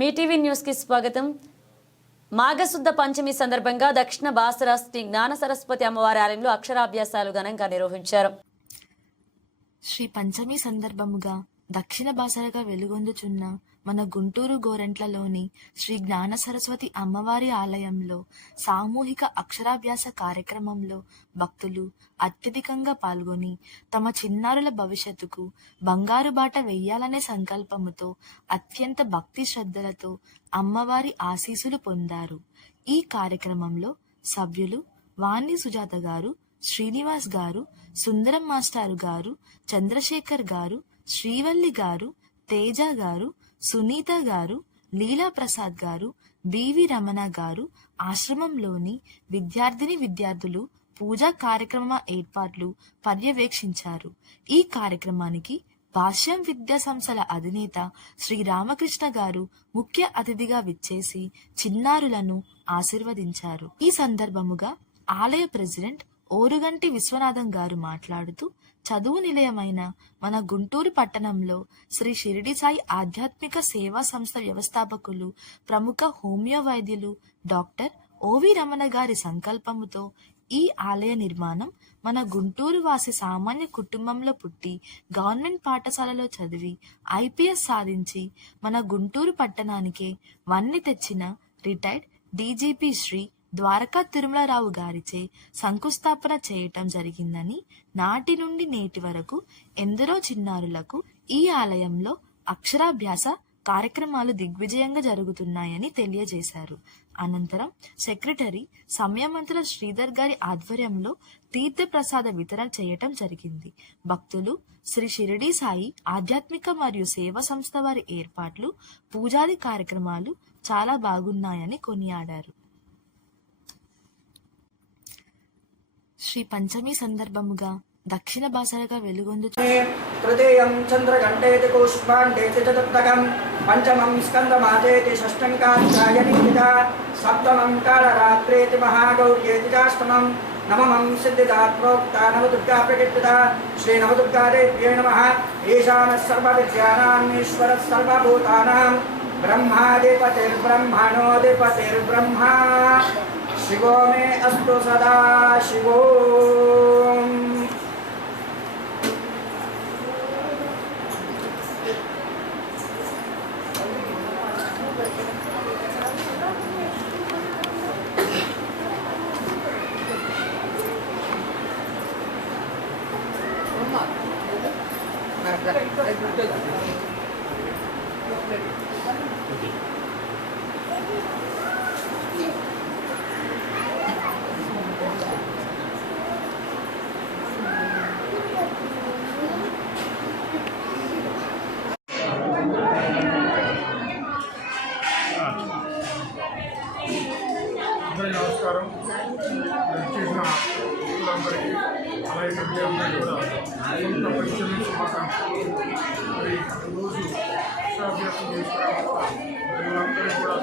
మీ TV news కి స్వాగతం. మాఘశుద్ధ పంచమి సందర్భంగా దక్షిణ బాసర శ్రీ జ్ఞాన సరస్వతి అమ్మవారి ఆలయంలో అక్షరాభ్యాసాలు ఘనంగా నిర్వహించారు. శ్రీ పంచమి సందర్భముగా దక్షిణ బాసరగా వెలుగొందుచున్న మన గుంటూరు గోరంట్లలోని శ్రీ జ్ఞాన సరస్వతి అమ్మవారి ఆలయంలో సామూహిక అక్షరాభ్యాస కార్యక్రమంలో భక్తులు అత్యధికంగా పాల్గొని తమ చిన్నారుల భవిష్యత్తుకు బంగారు బాట వెయ్యాలనే సంకల్పముతో అత్యంత భక్తి శ్రద్ధలతో అమ్మవారి ఆశీస్సులు పొందారు. ఈ కార్యక్రమంలో సభ్యులు వాణి సుజాత గారు, శ్రీనివాస్ గారు, సుందరం మాస్టారు గారు, చంద్రశేఖర్ గారు, శ్రీవల్లి గారు, తేజ గారు, సునీత గారు, లీలా ప్రసాద్ గారు, బివి రమణ గారు, ఆశ్రమంలోని విద్యార్థులు పూజా కార్యక్రమ ఏర్పాట్లు పర్యవేక్షించారు. ఈ కార్యక్రమానికి భాష్యం విద్యా సంస్థల అధినేత శ్రీ రామకృష్ణ గారు ముఖ్య అతిథిగా విచ్చేసి చిన్నారులను ఆశీర్వదించారు. ఈ సందర్భముగా ఆలయ ప్రెసిడెంట్ ఓరుగంటి విశ్వనాథం గారు మాట్లాడుతూ, చదువు నిలయమైన మన గుంటూరు పట్టణంలో శ్రీ షిరిడి సాయి ఆధ్యాత్మిక సేవా సంస్థ వ్యవస్థాపకులు, ప్రముఖ హోమియో వైద్యులు డాక్టర్ ఓవి రమణ గారి సంకల్పముతో ఈ ఆలయ నిర్మాణం మన గుంటూరు వాసి సామాన్య కుటుంబంలో పుట్టి గవర్నమెంట్ పాఠశాలలో చదివి ఐపీఎస్ సాధించి మన గుంటూరు పట్టణానికే వన్నె తెచ్చిన రిటైర్డ్ డీజీపీ శ్రీ ద్వారకా తిరుమలరావు గారిచే శంకుస్థాపన చేయటం జరిగిందని, నాటి నుండి నేటి వరకు ఎందరో చిన్నారులకు ఈ ఆలయంలో అక్షరాభ్యాస కార్యక్రమాలు దిగ్విజయంగా జరుగుతున్నాయని తెలియజేశారు. అనంతరం సెక్రటరీ సమయమంతుల శ్రీధర్ గారి ఆధ్వర్యంలో తీర్థప్రసాద వితరణ చేయటం జరిగింది. భక్తులు శ్రీ షిరిడి సాయి ఆధ్యాత్మిక మరియు సేవా సంస్థ వారి ఏర్పాట్లు, పూజాది కార్యక్రమాలు చాలా బాగున్నాయని కొనియాడారు. శ్రీ పంచమి సందర్భముగా దక్షిణ బాసరగా తృతీయం చంద్రఘంటేతి పుష్పాండేతి చతుర్థకం పంచమం స్కందమాదేతి షష్టం కాత్యాయనీతిక సప్తమం కాళరాత్రేతి మహాగౌర్యేతి చాష్టమం నవమం సిద్ధిదాత్రోక్త నవదుర్గా ప్రకీర్తిత శ్రీ నవదుర్గాదేవ్యై నమః. ఈశానః సర్వవిద్యానాం ఈశ్వరః సర్వభూతానాం బ్రహ్మాధిపతిర్బ్రహ్మణోధిపతిర్బ్రహ్మా शिवो मे अस्तु सदा शिवो. నమస్కారం. చేసిన అందరికీ అలాగే విద్యార్థులు కూడా కొంత పంచమి శుభాకాంక్షలు. మరి రోజు అక్షరాభ్యాసం చేసుకోవడం పిల్లలందరికీ కూడా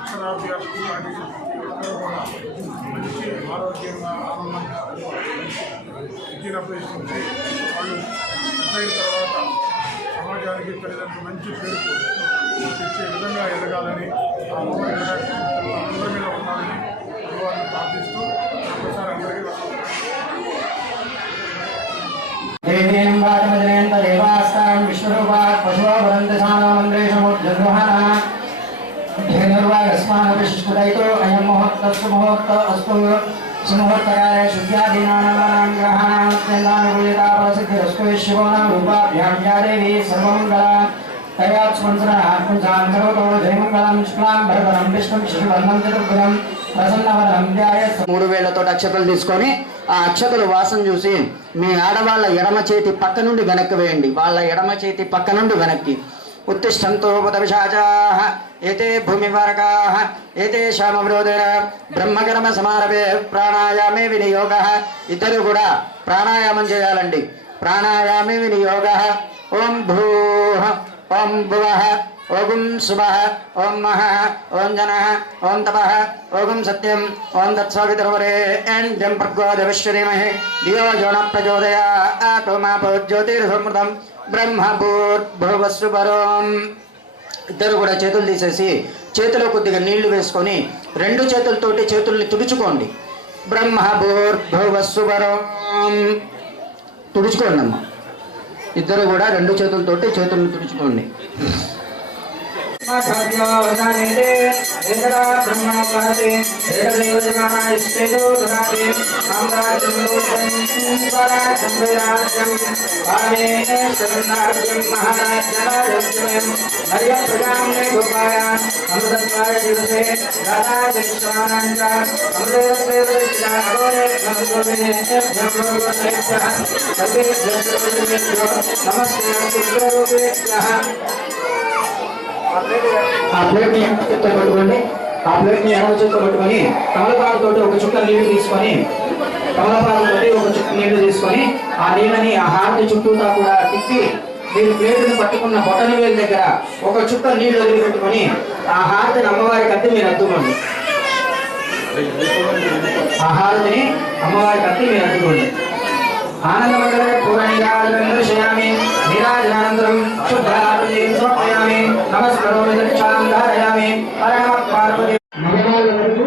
అక్షరాభ్యాసం మంచి ఆరోగ్యంగా ఆనందంగా విద్యను అభ్యసించి వాళ్ళు అయిన తర్వాత సమాజానికి తల్లిదండ్రులు మంచి పేరు తెచ్చే విధంగా ఎదగాలని, ఆ అమ్మవారి అందరి మీద ఉండాలని భగవాన్ని ప్రార్థిస్తూ ఒకసారి అందరికీ सुमुहूर्तकाले शुद्ध्यादीनानां ग्रहाणां प्रसिद्धिरस्तु शिवोनां रूपाभ्यां या देवी सर्वमङ्गला तयात्स्मन्त्रणात्मजां करोतु जयमङ्गलं शुक्लां भरतरं विष्णुं शशिवर्णं चतुर्भुजं प्रसन्नवदनं ध्यायेत्. 3000 అక్షతలు తీసుకొని ఆ అక్షతలు వాసన చూసి మీ ఆడవాళ్ళ ఎడమ చేతి పక్క నుండి వెనక్కి వేయండి. వాళ్ళ ఎడమ చేతి పక్క నుండి వెనక్కి. उत्तिष्ठन्तो बुधविशाचाः एते भूमिवारकाः एतेषामवरोधेन ब्रह्मकर्मसमारभे प्राणायामे विनियोगः. इద్దరు కూడా ప్రాణాయామం చేయాలండి. ప్రాణాయామే వినియోగः. ఓం భూః ఓం భువః ఓం శుభః ఓం మహః ఓం జనః ఓం తపః ఓం సత్యం ఓం తత్సవితుర్వరేణ్యం భర్గో దేవస్య ధీమహి ధియో యో నః ప్రచోదయాత్ మాపో జ్యోతిర్సమృతం బ్రహ్మభూర్భువస్సువరం. ఇద్దరు కూడా చేతులు తీసేసి చేతిలో కొద్దిగా నీళ్లు వేసుకొని రెండు చేతులతోటి చేతుల్ని తుడుచుకోండి. బ్రహ్మభూర్భువస్సువరం తుడుచుకోండి అమ్మ. ఇద్దరు కూడా రెండు చేతులతోటి చేతుల్ని తుడుచుకోండి. ఆ ప్లేట్ ని చేత్తో పట్టుకోండి. ఆ ప్లేట్ ని ఎడమ చేత్తో పట్టుకొని తమలపాకుతోటి ఒక చుక్క నీళ్లు తీసుకొని ఆ నీళ్ళని ఆ హారతి చుట్టూతా కూడా తిప్పి మీరు ప్లేటుని పట్టుకున్న బొటన వేలు దగ్గర ఒక చుక్క నీళ్లు వదిలిపెట్టుకొని ఆ హారతిని అమ్మవారికి అద్ది మీరు అద్దుకోండి. ఆ హారతిని అమ్మవారికి అద్ది మీరు అద్దుకోండి. ఆనందమంగళ పూర్ణిరాజయామి నీరాజనానందరం శుద్ధారతి సమర్పయామి నమస్కరోమి దక్షాం ధారయామి హరమ పార్వతి. మగవాళ్ళ వరకు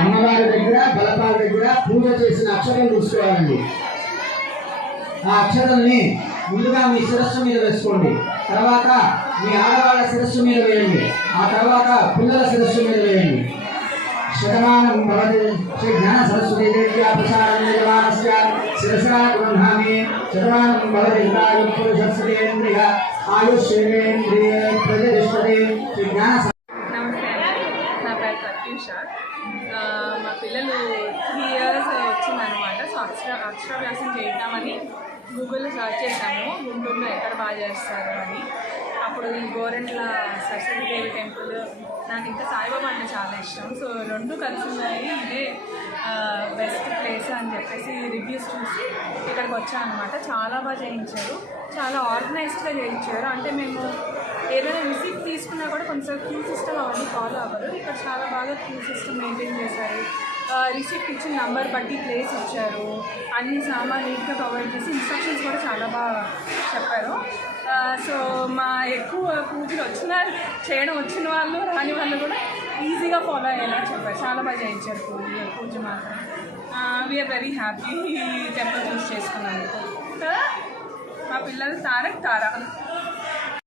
అమ్మవారి దగ్గర బలపాల దగ్గర పూజ చేసిన అక్షరం తీసుకోవాలండి. ఆ అక్షరాన్ని ముందుగా మీ శిరస్సు మీద వేసుకోండి. తర్వాత మీ ఆడవాళ్ళ శిరస్సు మీద వేయండి. ఆ తర్వాత పిల్లల శిరస్సు మీద వేయండి. శతమానం భవతి శ్రీ జ్ఞాన సరస్వతి దేవ్యా ప్రసాదం యజమానస్య శిరసా గృహ్ణామి శతమానం భవతి ఇంద్రాయం పురుషస్యేంద్రియ ఆయుష్యేంద్రియే ప్రతిష్టతి శ్రీ జ్ఞాన. నమస్తే అండి, నా పేరు ప్రత్యూష. మా పిల్లలు 3 years వచ్చిందనమాట. సో అక్షరాభ్యాసం చేద్దామని గూగుల్లో సర్చ్ చేశాము గుంటూరులో ఎక్కడ బాగా చేస్తారు అని. అప్పుడు ఈ గోరెంట్ల సరస్వతి దేవి టెంపుల్, నాకు ఇంకా సాయిబాబా అంటే చాలా ఇష్టం. సో రెండు కలిసి ఉన్నాయి, ఇదే బెస్ట్ ప్లేస్ అని చెప్పేసి రివ్యూస్ చూసి ఇక్కడికి వచ్చాను అనమాట. చాలా బాగా చేయించారు, చాలా ఆర్గనైజ్డ్గా చేయించారు. అంటే మేము ఏదైనా రిసీప్ట్ తీసుకున్నా కూడా కొంచెం క్యూ సిస్టమ్ అవన్నీ ఫాలో అవ్వరు. ఇక్కడ చాలా బాగా క్యూ సిస్టమ్ మెయింటైన్ చేశారు. రిసీప్ట్ ఇచ్చిన నంబర్ బట్టి ప్లేస్ ఇచ్చారు, అన్ని సామాన్ నీట్గా ప్రొవైడ్ చేసి ఇన్స్ట్రక్షన్స్ కూడా చాలా బాగా చెప్పారు. సో మా ఎక్కువ పూజలు చేయడం వచ్చిన వాళ్ళు రాని వాళ్ళు కూడా ఈజీగా ఫాలో అయ్యేలా చెప్పారు. చాలా బాగా చేయించారు పూజ మాత్రం. వీఆర్ వెరీ హ్యాపీ ఈ టెంపుల్ చూస్ చేసుకున్నందుకు. మా పిల్లలు తారక్ తారా.